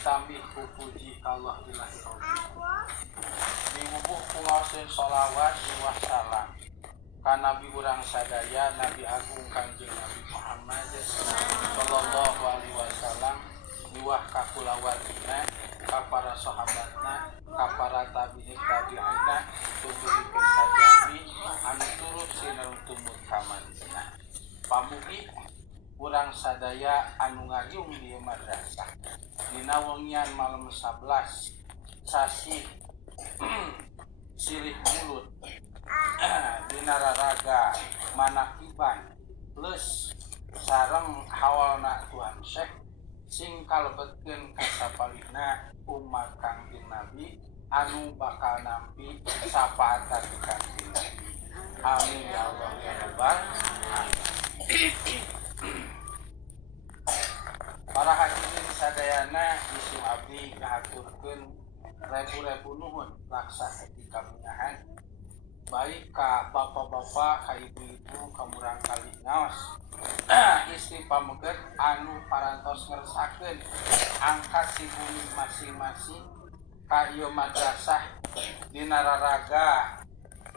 ditambih ku puji Allah ilahi rabbi diwubuh kungoseun sholawat wa salam ka nabi urang sadaya Nabi Agung Kanjeng Nabi Muhammad sallallahu alaihi wasallam miwah ka kulawargina ka para sahabatna ka para tabi'in tabi'ina tungguhikeun ka jami anu turut sinau tumut ka manehna pamugi urang sadaya anu ngagiyung di madrasah dina wengian malam 11 sasi silih mulut dina raraga manakiban plus sareng hawalna Tuhan Syekh sing kalebetkeun ka sapalihna umat Kangjeng Nabi anu bakal nampi sapaatan Kangjeng Nabi. Amin ya Allah ya rabbal alamin. Para hadirin sadayana isim abdi ngahaturkeun rebu-rebu nuhun laksa etika punyahan baik ka bapak-bapak ka ibu-ibu ka murang kali ngaos istri pameget anu parantos ngersakeun angkat si bumi masing-masing ka ieu madrasah dina raraga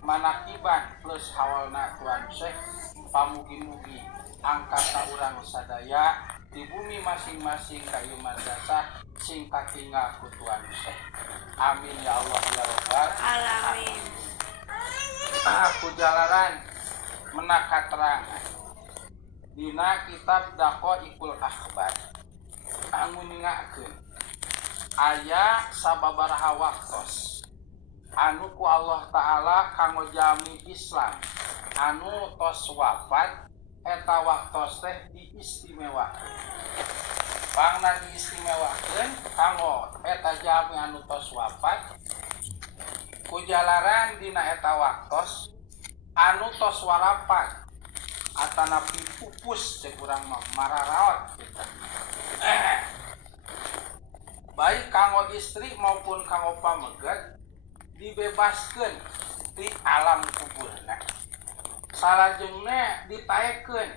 manakiban plus hawalna Tuan Syekh pamugi-mugi angkatna urang sadaya di bumi masing-masing kayu madrasah sing katingal ku Tuhan Syekh. Amin ya Allah ya rabbal alamin. Aku jalaran menaka terangan dina kitab Daqaiqul Akhbar anu ningakeun aya sababaraha waktos anu ku Allah taala kanggo jami Islam anu tos wafat eta waktos teh diistimewakeun. Pangna diistimewakeun kanggo eta jami anu tos wafat ku jalaran dina eta waktos anu tos warapat atanapi pupus cek urang mah mararaot kita. Baik kanggo istri maupun kanggo pameget dibebaskeun di alam kuburna. Salajengna ditaekeun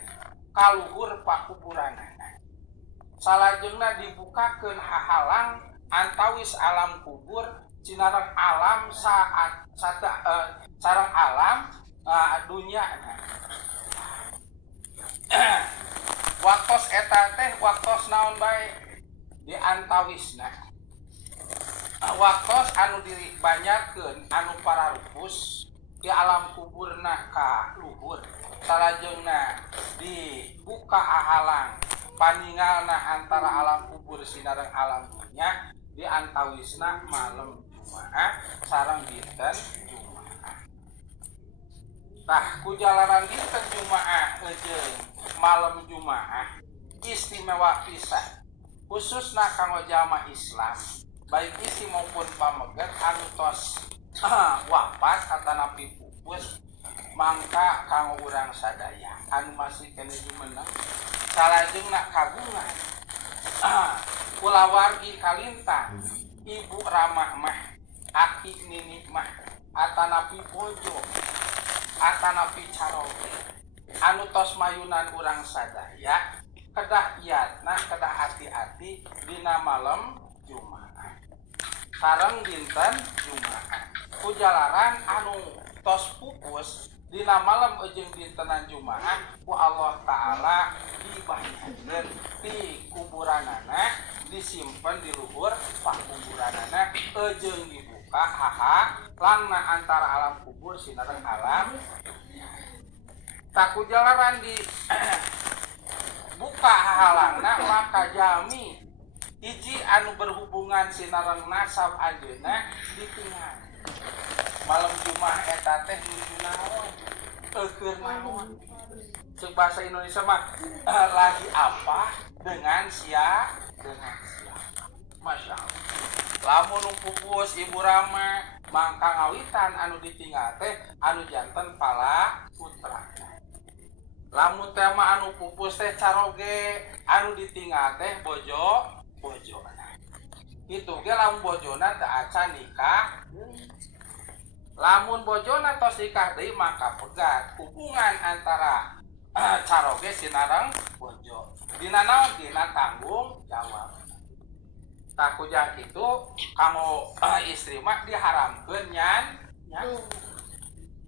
ka luhur pakuburanana. Salajengna dibukakeun hahalang antawis alam kubur cinareng alam saat sareng alam dunyana. Waktos eta teh waktos naon bae di antawisna. Waktos anu dibanyakeun anu pararupus di alam kuburna ka luhur salajengna dibuka hahalang paningalna antara alam kubur sinareng alam dunya di antawisna malam Jumaah sareng dinten Jumaah. Tah ku jalaran dinten Jumaah jeung malam Jumaah istimewa pisan khususna kanggo jamaah Islam baik istri maupun pameget anu tos wafat atanapi pupus mangka kanggo urang sadaya anu masih kenuju menang salajengna kagungan kulawargi kalintang ibu ramah mah aki nini mah atanapi bojo atanapi caroge anu tos mayunan urang sadaya kedah iatna kedah hati-hati dina malam Jumaah sareng dinten Jumaah ku jalaran anu tos pupus dina malam jeung dintenan Jumaah ku Allah taala dibanyakeun di kuburanana disimpen di luhur pakuburanana jeung dibuka langna antara alam kubur sinareng alam tak ku jalaran di buka halangna maka jami hiji anu berhubungan sinareng nasab ajeuna ditinggal malam Jumaah eta teh nuju naon keur naon ceuk bahasa Indonesia mah lagi apa dengan sia Masya Allah lamun pupus ibu Rama mangka ngawitan anu ditinggal teh anu janten pala putra lamun teh mah anu pupus teh caroge anu ditinggal teh bojona itu ge lamun bojona teu acan nikah lamun bojona tos nikah deui maka pegat hubungan antara caroge sinareng bojo dina naon dina tanggung jawab tak kujang itu kamu istri mah diharamkeun nyan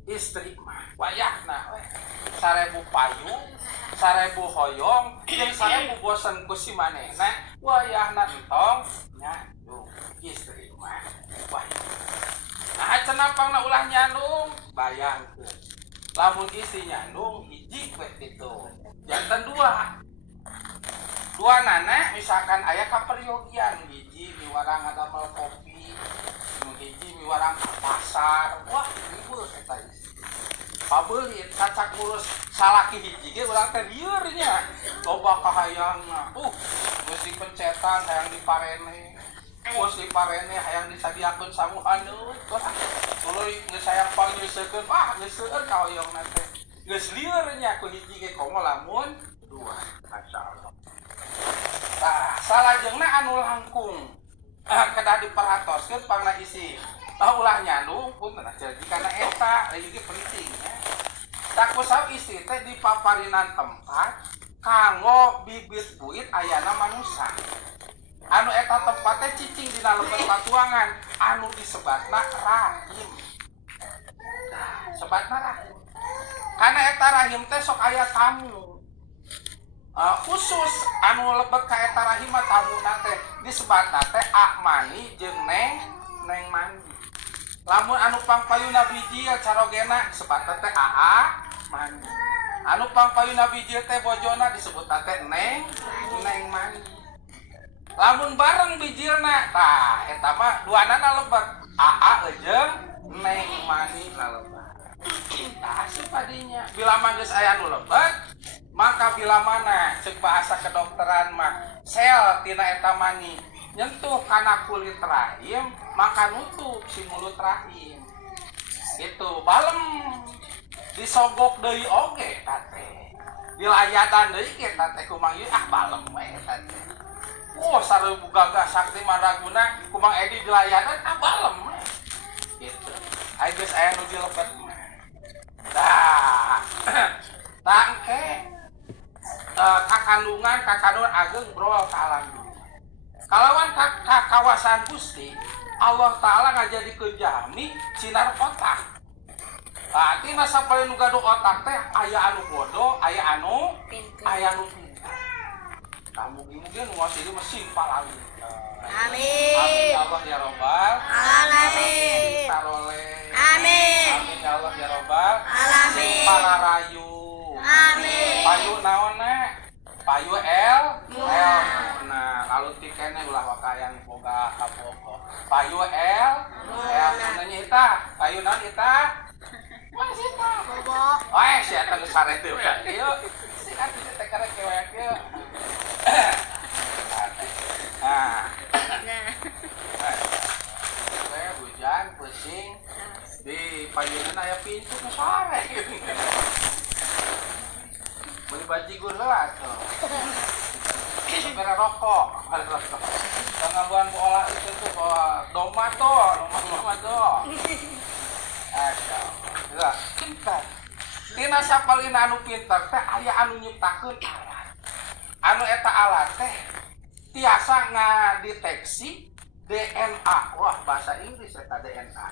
istri mah wayahna we sarebu payung sarebu hoyong jeung sarebu bosen ku si manehna wayahna entong nyandung istri mah wayah nah cenapangna ulah nyandung bayangkeun lamun istri nyandung hiji we kitu jantan dua nana misalkan ayah kaperyogian hiji miwarang ngadamel kopi hiji miwarang ke pasar wah ribut eta pabelit cacak ngurus salaki hiji ge urang teh lieur nya loba kahayangna geus dipencetan hayang diparene geus diparene hayang disadiakeun samuhaneut tuluy geus hayang panggeusekeun geus seueur kahoyongna teh geus lieur nya ku hiji ge komo lamun dua masyaallah. Nah, salajengna anu langkung kedah diperhatoskeun pangna isi ulah nyandung punten jadi kana eta ieu penting ya. Tak kusab istri teh dipaparinan tempat kanggo bibit buit ayana manusia. Anu eta tempat teh cicing dina leupeut patuangan anu disebatna rahim. Nah, sebatna rahim. Kana eta rahim teh sok aya tamu. Khusus anu lebet ka eta rahim tamuna teh disebatna teh akmani jeung neng mani. Lamun anu pangpayuna biji carogena disebutna teh aa mani. Anu pangpayuna biji teh bojona disebutna teh neng mani. Lamun bareng bijilna tah eta mah duanana lebet aa jeung neng mani na lebet. Tah supadinya bila manggeus aya anu lebet maka bila mana cek bahasa kedokteran mah sel tina eta mani nyentuh kana kulit rahim maka nutup si mulut rahim itu balem disogok deui oge tate dilayadan deui ge tate kumang ieu balem we tate sareubu gagah sakti mandraguna kumang Edi dilayadan balem we gitu aya geus aya nu dilepet mah tah tangke kakandungan ageng brol ka alam dunia. Kalawan kawasan Gusti Allah Ta'ala ngajadikeun jami sinar otak. Berarti masa paling nu gaduh otak teh aya anu bodoh, aya anu pintar. Kamu mugi nu ngosieu mesin palangi. Amin. Amin ya Allah ya Rabbal alamin. Tarole. Amin. Amin ya Allah ya Rabbal alamin. Para rayu. Amin. Payu naonna? Payu L. Nah, lalu tikene ulah wakayang boga kapoko. Payu L. Nanya eta, payu naon eta? Mas eta. Bobo. Sia eta geus sare teh. Ieu si atuh teh karek keweak ieu. Nah. Saya hujan pusing di payunan aya pintu nu sare. Beli bajigur lah tuh. Sepeda rokok. Tanggapan bola itu tuh doma tuh. Aduh. Pintar. Tina sapalin anu pintar teh aya anu nyiptakeun alat. Anu eta alat teh tiasa ngadeteksi DNA. Wah, bahasa Inggris eta DNA.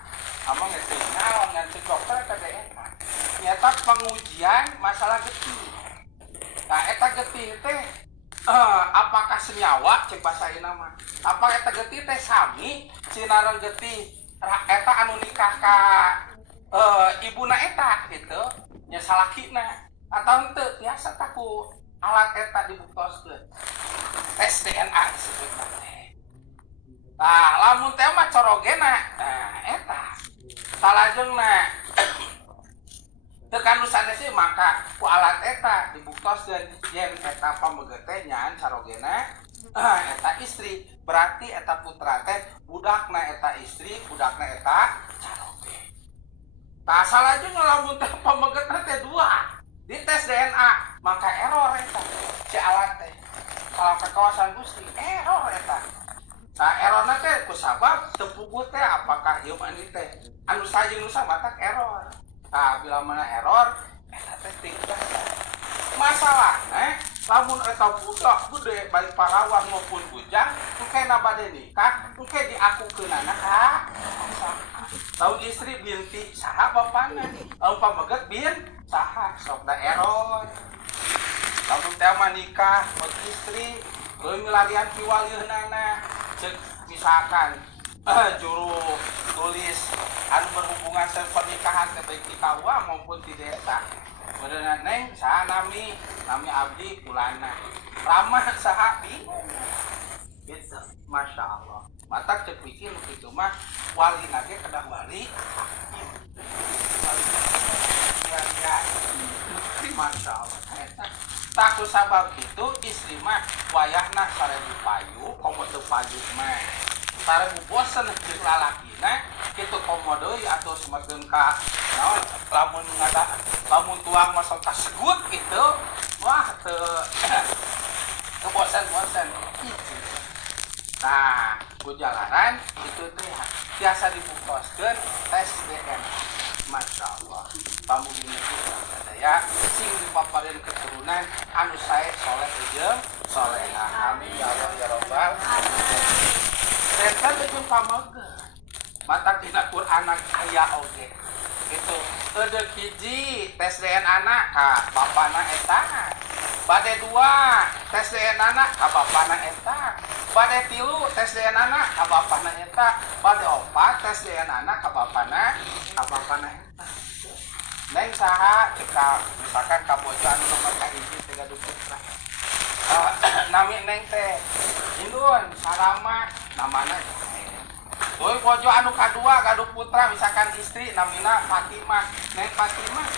Amang ngeting naon ngan cek dokter eta DNA. Nyata pengujian masalah getih. Nah, eta getih teh apakah senyawa cek bahasa nama? Apa eta getih teh sami cinareun getih eta anu nikah ka ibuna eta gitu nya salakina atau henteu biasa taku alat eta dibuktoskeun tes DNA disebutna teh. Nah, lamun teh mah corogena eta salajengna tekan sanesih maka ku alat eta dibuktoskeun yen eta pameugeut teh nyaan carogena eta istri berarti eta putra teh budakna eta istri budakna eta caroge. Tah salajeng lamun teh pameugeutna teh dua dites DNA maka error eta si alat teh kalau ke kawasan Gusti error eta. Nah errorna teh kusabab teu puguh teh apakah ieu mani teh anu sajeng nu sabatak error. Nah, bila mana error, eta teh tinggal. Masalahna lamun eta budak gede baik parawan maupun bujang engke na bade nikah engke diakukeunana ka tahu istri binti saha bapana pameget bin saha sok da eron lamun teh mah nikah buat istri euy milarian kiwalieuhnana ceuk misalkan juru tulis anu berhubungan sama pernikahan baik di KUA maupun di desa beneran neng saha nami abdi kulana ramah saha bingung gitu masya Allah mata cek bikin gitu mah wali nage kedah wali masya Allah tak sabab itu istri mah wayahna sarebu payu komodo payu mah sarebu bosen jeung lalakina kitu komodo atuh semakeun ka naon lamun tuang masuk kasegut gitu wah teu bosan nah kujalaran itu teh biasa dibukoskeun tes DNA masya Allah pamudi sadaya sing dipapareun keturunan anu sae soleh jeung solehah amin ya Allah ya rabbal alamin renta jeung pamageun mata dina Qur'an aya oge gitu teu hiji tes DNA anak ka bapana eta bade 2 tes DNA anak ka bapana eta bade 3 tes DNA anak ka bapana eta bade 4 tes DNA anak ka bapana eta neng saha ceka misalkan ka bojo anu nomor kahiji teh gaduh putra nami neng teh indun sarama namana Doi bojo anu kadua gaduh putra misalkan istri namina Fatimah neng Fatimah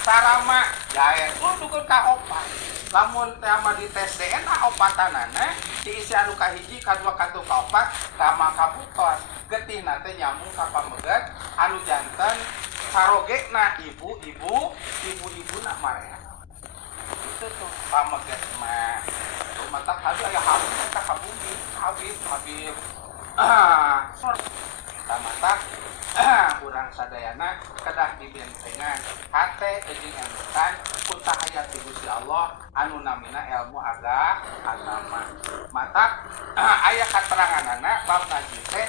sarama jae dukeun ka opat lamun teh mah di tes DNA opatanana si isi anu kahiji kadua katu ka opat sama kabutos getihna teh nyambung ka pameget anu janten sarogekna ibu-ibuna marea itu tuh pameget mah mata kali aya habib eta kabumi habib mata urang sadayana kedah dibentengan hate jeung embutan kuntah aya ti Gusti Allah anu namina ilmu agama mata aya kateranganana bab ngaji teh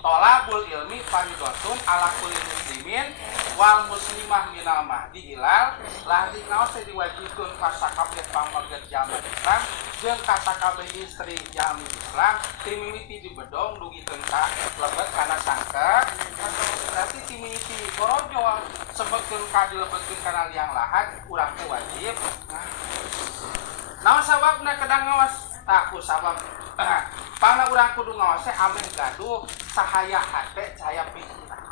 tolabul ilmi fardhatun ala kulli muslimin wal muslimah minal mahdi hilal lahdi naos diwajibkeun ka sakabeh pameget jalmi Islam jeung ka sakabeh istri jalmi Islam timimiti dibedong dugikeun ka lebet kana sangket berarti timimiti gorojol sebetkeun ka dilebetkeun kana liang lahat urang teh wajib naon sababna kedang ngawas tah ku sabab pangna urang kudu ngawase ameh gaduh cahaya hate cahaya pikiran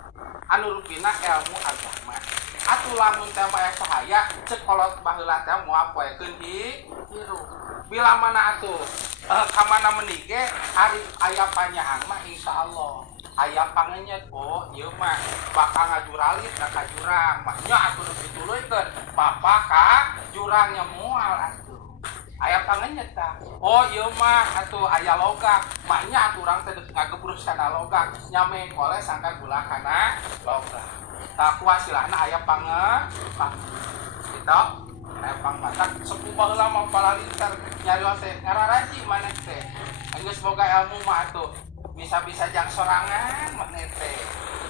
anu rupina ilmu agama atuh lamun teh aya cahaya cek kolot baheula teh moal poekeun hirup bila mana atuh ka mana meuni ge ari aya panyaang mah insyaallah aya pangenyet oh ieu mah bakal ngajuralit ka jurang mah nya atuh dituluykeun papa ka jurangnya moal atuh aya pangenyet tah oh ieu mah atuh aya logak maknya atuh urang teh ngagebrus kana logak nyame koleh sangka gula kana logak tah kuasilahna aya kitu aya pangmatak sepuh baheula mah palalintar nyarios teh ngararaji maneh teh geus boga ilmu mah atuh bisa-bisa jang sorangan maneh teh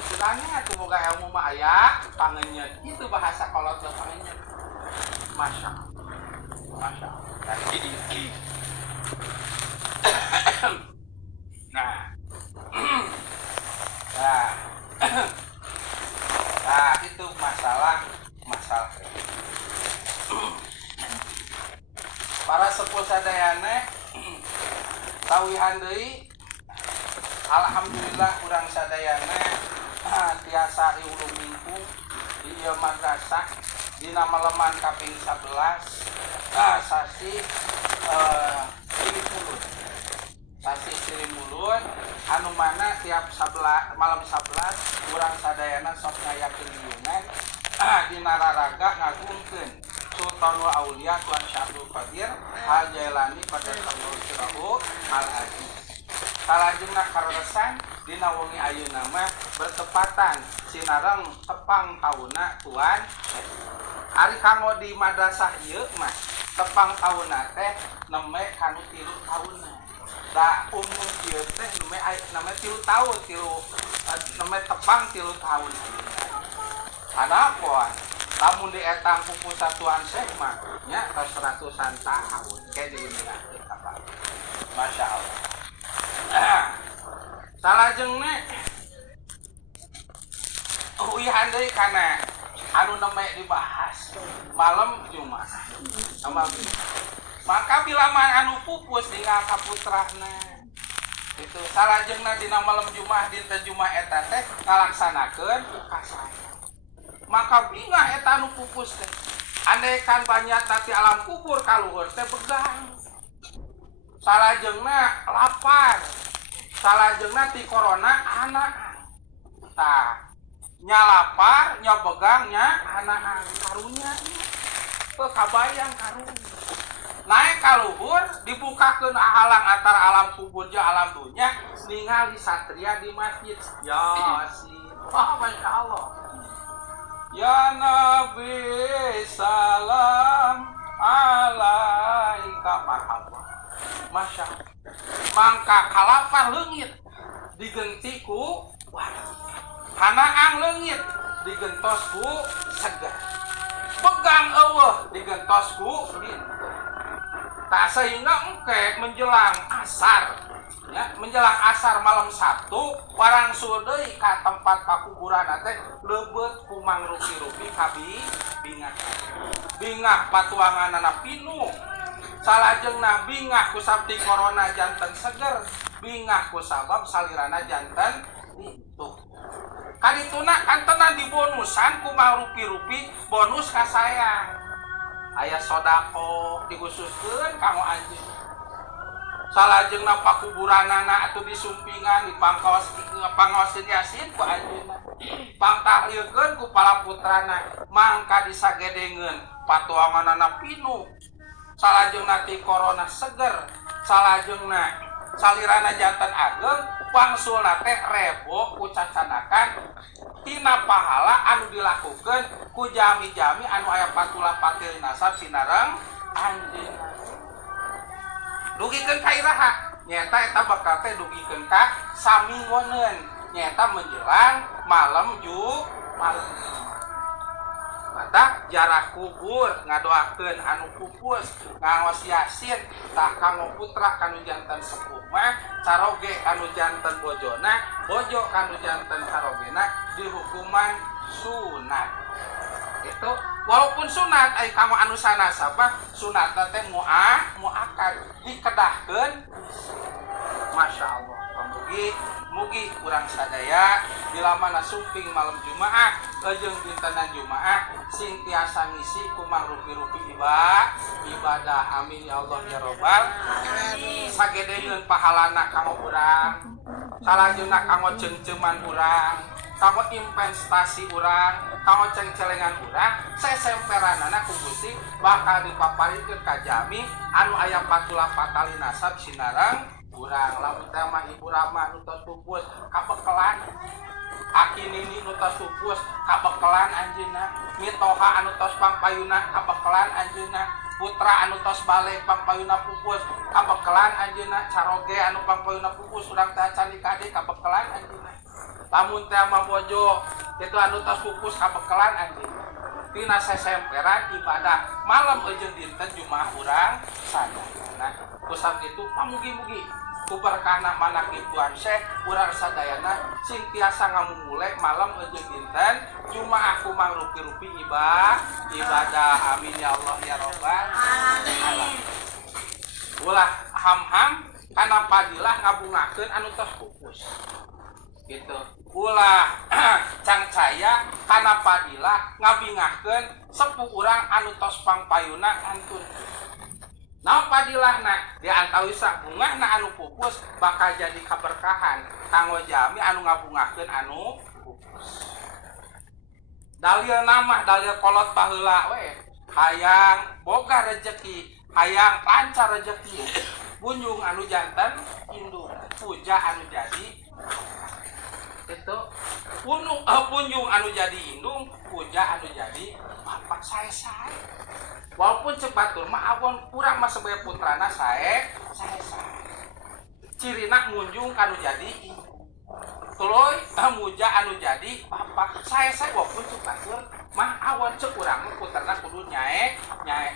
sebenarnya atuh boga ilmu mah aya pangenyet itu bahasa kolot teh pangenyet masya jadi nah itu masalah para sepuh sadayana tawihan deui alhamdulillah urang sadayana tiasa iulung minggu di ieu madrasah dina maleman kaping 11 sasi Siri Mulut anu mana tiap malam 11 urang sadayana sok ngayakeun liungan dina raraga ngagungkeun Sultanul Aulia Tuan Syabdul Qadir Al Jailani pada Sallallahu Al Aziz salajengna kareresan dina wengi ayeuna mah bertepatan sinareng tepang tauna Tuan ari kanggo di madrasah ieu mah tepang tahunna teh neme kanu 3 tahunna. Da umum ieu teh neme 3 tahun, neme tepang 3 tahun. Adapun lamun di etang pupus satuan seh mah nya 100-an tahun kayak di dunia kita Pak. Masya Allah. Salajengna uihan deui kana anu neme dibahas malam Jumat sama maka bila anu pupus tinggal kaputrana itu salajengna dina malam Jumat dinten Jumat eta teh ngalaksanakeun kasaya maka bingah eta anu pupus teh andaikan banyak nanti alam kubur kaluhur teh begang salajengna lapar salajengna ti corona anak tah nya lapar nya begang nya anak karunya teu kabayang karunya naik kaluhur dibukakeun halang antara alam kubur jeung alam dunya ningali satria di masjid ya si masya Allah. Ya Nabi salam alaika marhaba. Masya Allah. Mangka kalapan leungit digentiku hanaang leungit digentosku segar. Pegang eueuh digentosku linteuh. Tak sehingga engke menjelang asar ya, menjelang asar malam Sabtu warang deui ka tempat pakuburan teh lebeut kumang rupi-rupi kabi bingah patuanganana pinuh salajengna bingah ku sabti corona janten seger bingah ku sabab salirana janten itu kadituna kantenan dibonusan kumang rupi-rupi bonus ka saya aya sodako dikhususkeun kanggo anjeun salajengna pakuburanana atuh disumpingan dipangkaosin yasin ku anjeunna pangtahliekeun ku palaputrana mangka disagedengeun patuanganana pinuh salajengna ti corona seger salajengna salirana janten ageng wangsulna teh rebo ku cacanakan tina pahala anu dilakukeun ku jami-jami anu aya patulah patil nasab sinareng anjeunna dugikeun ka iraha nyaeta eta bakal teh dugikeun ka saminggoneun nyaeta menjelang malam Jumat. Mata jarak kubur ngadoakeun anu pupus ngaos yasin tah kanggo putra kanu janten sepuh mah caroge kanu janten bojona bojo kanu janten carogena dihukuman sunat. Itu walaupun sunat ai kamu anu sanasa bah sunat teh muakad dikedahkeun Masya Allah. Mugi kurang sadaya bila mana sumping malam Jumaah jeung dintenan Jumaah sing tiasa ngisi kumang rupi-rupi ibadah amin ya Allah ya Rabbal alamin sagedeungeun pahalana kanggo urang salajengna kanggo cengceman urang kanggo investasi urang kanggo cengcelengan urang sesemperanana ku Gusti bakal dipaparikeun ka jami anu aya patulah patali nasab sinareng urang lamun teh mah ibu Rama nu tos pupus kabekelan aki nini nu tos pupus kabekelan anjeunna mitoha anu tos pangpayuna kabekelan anjeunna putra anu tos balik pangpayuna pupus kabekelan anjeunna caroge anu pangpayuna pupus urang teh can dikade kabekelan anjeunna lamun teh mah bojo kitu anu tos pupus kabekelan anjeunna tina sesemperan ibadah malam jeung dinten Jumaah urang sadayana kusab kitu pamugi-mugi ku berkahna manakituan Syekh urang sadayana sing tiasa ngamumule malam jeung dinten Jumaah kumang rupi-rupi ibadah amin ya Allah ya Rabbal alamin. Ulah ham-ham kana padilah ngabungakeun anu tos pupus gitu ulah cangcaya kana padilah ngabingahkeun sepuh urang anu tos pangpayuna antun naon padilahna diantawisa bungahna anu pupus bakal jadi kaberkahan kanggo jami anu ngabungakeun anu pupus dalil nama dalil kolot baheula we hayang boga rezeki hayang lancar rezeki bunjung anu janten indung puja anu jadi itu punjung anu jadi indung puja anu jadi bapak saya walaupun cek batur mah awon kurang mah sebagai putrana sae cirina munjung kanu jadi tuluy muja anu jadi bapak saya walaupun cek batur mah awon cek urang putrana kudu nyae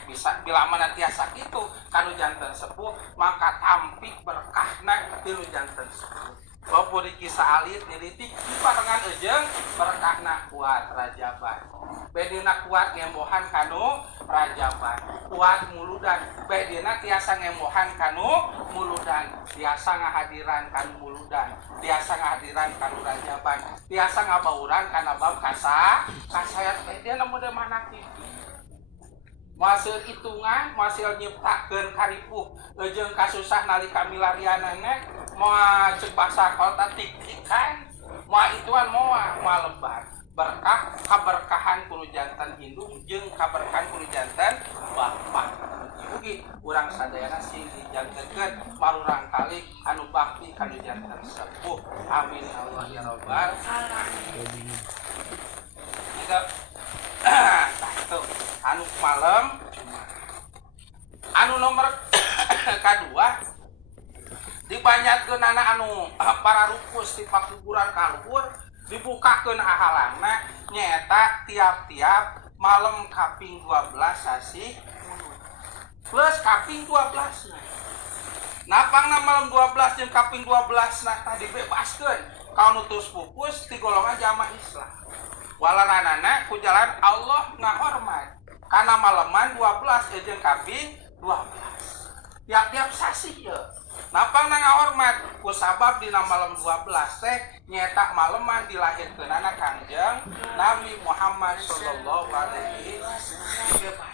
bisa bila mana tiasa kitu kanu janten sepuh maka tampik berkahna tilu janten sepuh. Walaupun kisah alit nilitik diparengan ejeng berkahna kuat rajaban bedina kuat ngembohan kanu rajaban kuat muludan bedina tiasa ngembohan kanu muludan tiasa ngahadiran kanu muludan tiasa ngahadiran kanu rajaban tiasa ngabauran kana bab kasayat bedina mode mana kitu masih hitungan masih nyiptakeun karipuh jeung kasusah nalika milarianana moal cek basa kota tikikan moal ituan moal lebar berkah kaberkahan kudu jantan indung jeung kaberkahan kudu jantan bapak ugi urang sadayana sing dijantenkeun marurang kali anu bakti kanu jantan sepuh amin Allah ya rabbal alamin. Itu anu malam anu nomor kedua dibanyatkeun anak anu para rupus di pakuburan kaluhur dibukakeun hahalangna nyaeta tiap-tiap malam kaping 12 sasi plus kaping 12 napangna malam 12 jeung kaping 12 tadi bebaskeun kaum nutus pupus ti golongan jamaah Islam walanana ku jalan Allah ngahormat karena malaman 12 jeung kaping 12 tiap-tiap sasi ya napang ngahormat ku sabab dina malam 12 teh nyetak maleman dilahirkeun anak Kangjeng Nabi Muhammad sallallahu alaihi wasallam.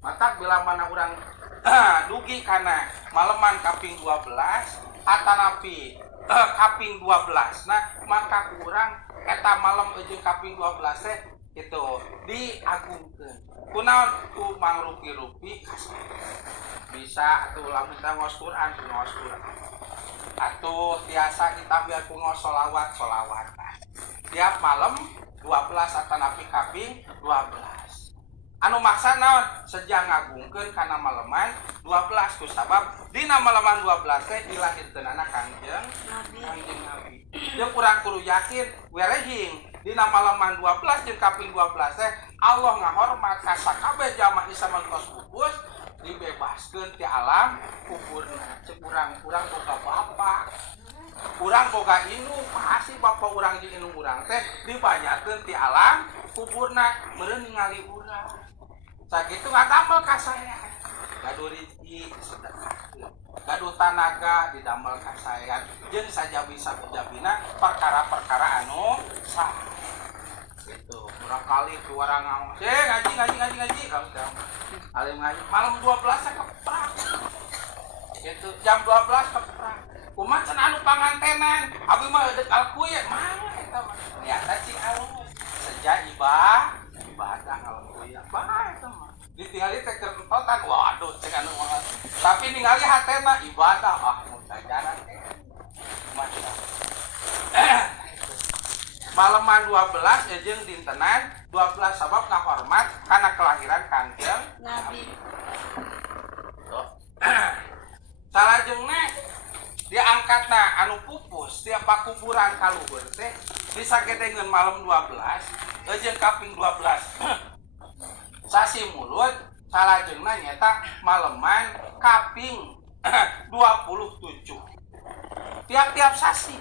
Mata bila mana urang dugi kana maleman kaping 12 atanapi kaping 12 nah maka kurang eta malam jeung kaping 12 teh itu diagungkeun kunaon ku mangrupi-rupi bisa atuh lamun kita ngos Quran atuh tiasa kita biar ku ngos sholawat tiap malam 12 atanapi kaping 12 anu maksa naon sejang ngagungkeun kana maleman 12 ku sabab dina maleman 12 teh dilahirkeun anak Kangjeng Nabi jeung kurang kudu yakin welehing dina maleman 12 jeung kaping 12 teh Allah ngahormat ka sakabeh jamaah Islam tos pupus dibebaskeun ti alam kuburna cek urang boga bapak urang boga indung pasti bapak urang jeung indung urang teh dibanyakeun ti alam kuburna meureun ningali urang sakitu ngadamel ka saya gaduh rezeki sedekahkeun gaduh tanaga didamel ka saya jeung saja bisa bejabina perkara-perkara anu sah gitu urang kali tu urang ngaos ngaji alim ngaji malam 12 keprak gitu jam 12 keprak kumaha cenah anu pangantenan abi mah deuk alkuy mah eta mah nyata cing alus sejak ibadah alkuy apa eta mah ditinggali teh keur entotan waduh cing anu mah tapi ningali hatena ibadah mustajana teh masya maleman 12 jeung dintenan 12 sabab ngahormat karena kelahiran Kangjeng Nabi. Salajengna diangkatna anu pupus tiap pakuburan kaluhur teh disagedengeun malam 12 jeung kaping 12 sasi mulut salajengna nyata maleman kaping 27 tiap-tiap sasi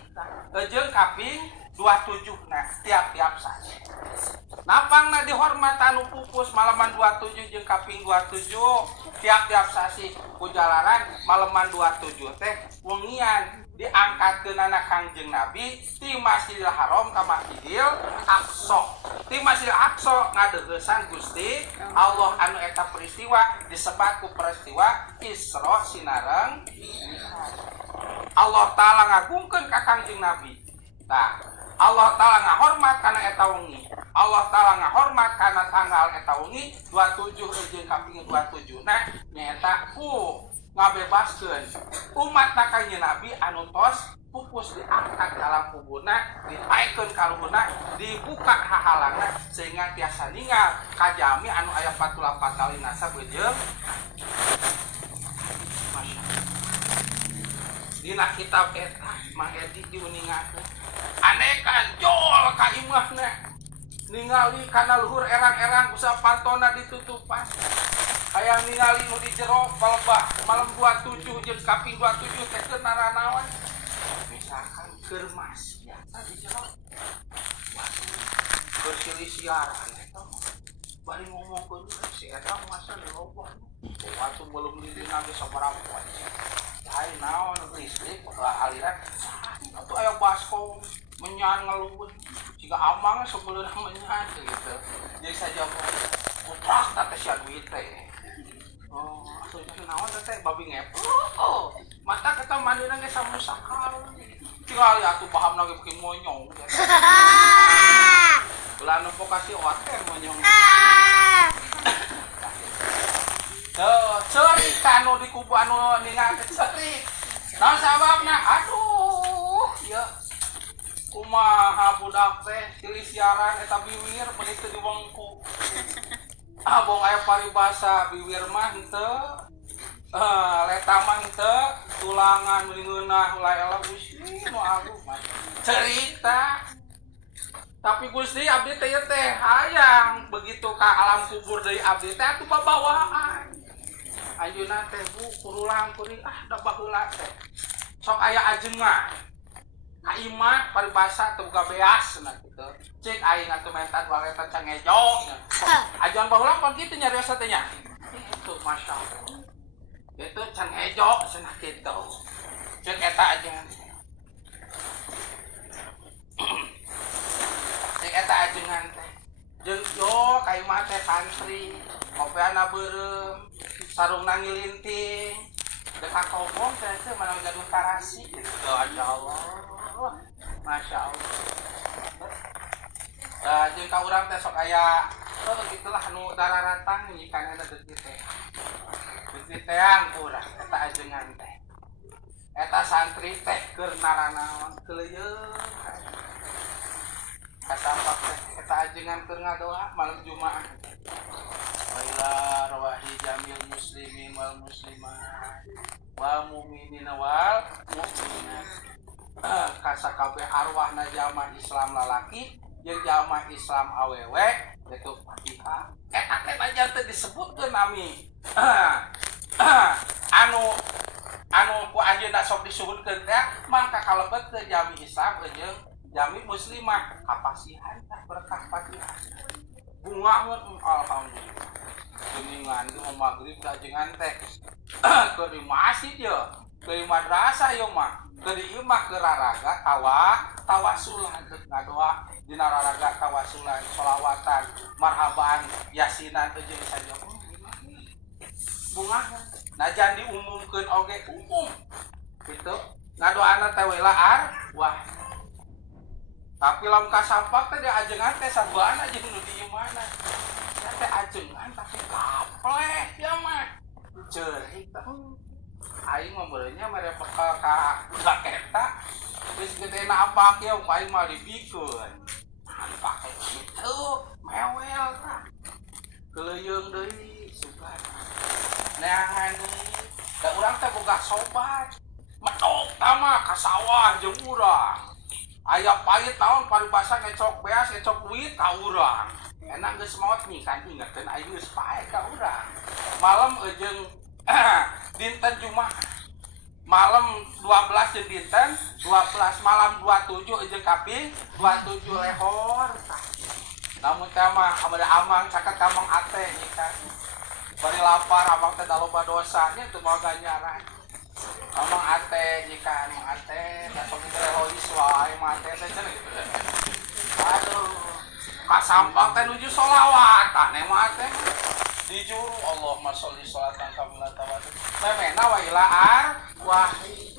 jeung kaping 27 nah tiap-tiap sasi napangna dihormat anu pupus maleman 27 jeung kaping 27 tiap-tiap sasi ku jalaran maleman 27 teh wengian diangkatkeun anak Kangjeng Nabi ti Masjidil Haram ka Masjidil Aqsa ti Masjidil Aqsa ngadeuheusan Gusti Allah anu eta peristiwa disebat ku peristiwa Isra sinareng Allah taala ngagungkeun ka Kangjeng Nabi tah Allah taala ngahormat kana eta wengi Allah taala ngahormat kana tanggal eta wengi 27 jeung kaping 27 nah nyaeta ku ngabebaskeun umat Kangjeng Nabi anu tos pupus diangkat ke alam kuburna, dipaikeun ka luhurna, dibuka hahalangna sehingga tiasa ninggal kajami anu aya patula patalina sabeujeuh. Masyaallah. Dina kitab eta Mang Edi diuningakeun. Aneka jol ka imahna. Ningali kana luhur erang-erang usaha pantona ditutupan. Hayang ningali nu di jero balebah malam 27 jeung kaping 27 teh keur naranawan. Misalkan keur maksiat di jero. Keur silih siaran eta. Bari ngomongkeun si eta masa dilobah. Waktu belum didina ge sabaraha poe. Hai naon listrik aliran. Atuh aya baskom menyan ngeluweun. Jika amang sebeuleuh menyan gitu. Jadi saja utrak teh sia duit teh. Oh, atuh naon teh babi ngepet. Oh, mata kata mandina geus samusakal. Tinggal atuh pahamna ge beuki monyong. Ulah nempo kasih ote monyong. Tuh, cerik anu di kubu anu ningal cerik. Naon sababna? Aduh, ya. Kumaha budak teh silih siaran eta biwir meuli teu diwengku. Bong aya paribasa biwir mah henteu. Leta mah henteu, tulangan meuli ngeunah ulah ela Gusti nu agung mah. Cerita. Tapi Gusti abdi teh hayang begitu ka alam kubur deui abdi teh atuh babawaan. Anjeunna teh Bu kurulang kuring da baheula teh. Sok aya ajengan. Ka imah paribasa teu boga beas na kitu. Cek aing atuh menta dua eta can ngejo. Ajan baheula pan kitu nyarios teh nya. Itu masyaallah. Itu can ngejo cenah kitu. Cek eta ajengan. Cek eta ajengan teh. Jeung yo ka imah teh santri, kopiana beureum, sarungna ngilinting. Dek kakobong teh mana gaduh tarasi gitu. Masyaallah. Masya Allah. Jeung ka urang teh sok aya gitulah nu dararatang nyikan eta deui teh. Deui teang urang eta ajengan teh. Eta santri teh keur naranaon keuleuh. Kasampak teh eta ajengan keur ngadoa malam Jumaah. Wa ila rawahi jamil muslimin wal muslimat wal mu'minina wal mu'minat. Kasakabeh arwahna jamaah Islam lalaki jeung jamaah Islam awewe yaitu Fatihah. Eta teh pajar teh disebutkeun nami. Anu ku anjeunna sok disuhunkeun teh mangka kalebet ke jami Islam jeung jami muslimah kapasihan berkah Fatihah. Bungaheun alhamdulillah. Geuningan di magrib kajengan teh keur di masjid ye, keur di madrasah ye mah. Dari imah ke raraga tawasulan ngadoa dina raraga tawasulan sholawatan marhaban yasinan teh jeung saja bunga najan diumumkeun oge umum kitu ngadoana teh we wah tapi lamun kasampak teh ajengan teh sabana jeung nu di imahna teh ajengan tapi kapleh ya mah ceurik teh aing mah beureunya mere bekal ka budak eta geus gedena apa kieu aing mah dibikeun han pake kitu mewel tah keuleuyeung deui sugan neangan deui da urang teh boga sobat medok tah mah ka sawah jeung urang aya pait naon paribasa ngecok beas ngecok duit ka urang enak geus maot nyikan ingetkeun aing geus pae ka urang malam jeung dinten Jumaah malam 12 jeung dinten 12 malam 27 jeung kaping 27 lehor namun teh mah amada amang caket kamang ate nyikan bari lapar amang teh da loba dosa nya teu mau ganjaran amang ate nyikan amang ate da sok direhois wae mah ate teh cenah gitu aduh kasampang teh nuju sholawatan emang ate dijuru Allahumma sholli sholatan kamilatan wa memena wa ila arwahi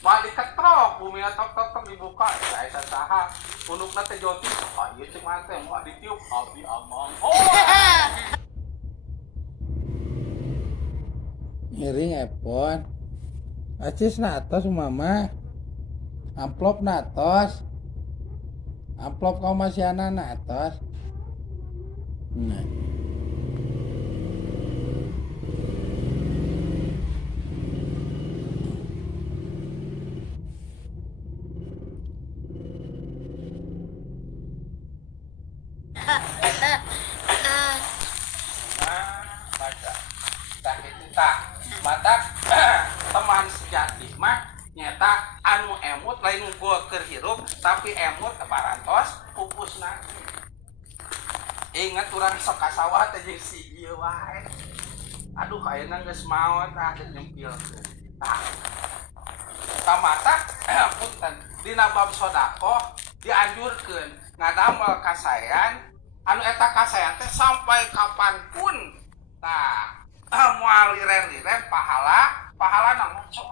mah diketrok bumi tok dibuka aya saha undukna teh joti ieu ceuk mah teh moal ditiup abdi amang Miring epon Acis natos mama. Amplop natos. Amplop kau masih anak natos. Nah. Baca. Tak itu tak. Batak teman sejati mah nyata anu emut lain gua keur hirup tapi emut parantos pupusna. Ingat urang sok ka sawah teh jeung si ieu wae. Aduh ayeuna geus maot tah nyempil. Tah. Tamata punten dina bab sedekah dianjurkeun ngadamel kasayan anu eta kasayan teh sampai kapanpun. Tah moal liren-liren pahala nang sok